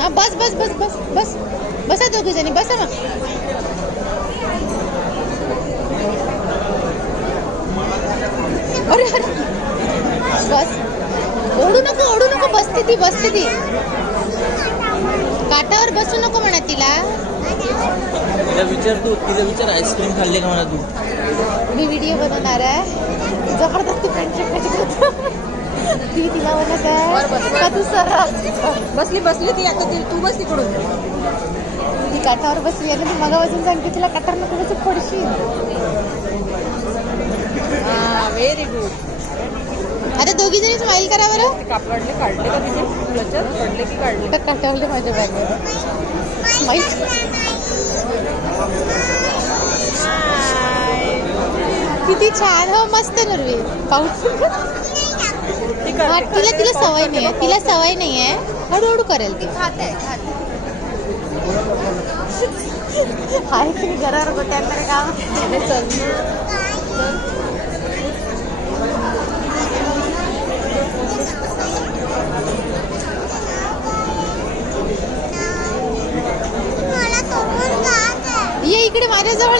हा बस बस बस बस बस बसा दोघी जणी बसा मग. अरे अरे बस ओढू नको बसते ती काठावर बसू नको म्हणा तिला. तिला विचार आईस्क्रीम खाल्ले का म्हणा तू. मी व्हिडिओ बनवणार आहे जबरदस्ती फ्रेंडशिप कशी करतो ती तिला म्हणत आहे का तू सर बसली ती आता तू बस तिकडून. ती काठावर बसली आणि ती मगा वाजून सांगते तिला काठावर नको बसू पडशील. Very good. आता दोघी जणी स्माइल करा बरं. काढले का तिथे क्लचर पडले की काढले तर काठावरले माझ्या बॅगवर स्माइल. किती छान हो मस्त नर्वे पाऊस. तिला सवय नाही आहे तिला सवय नाही आहे हळूहळू करेल ती. हाय तुम्ही घरावर गोट्यांना का ये इकडे माझ्याजवळ.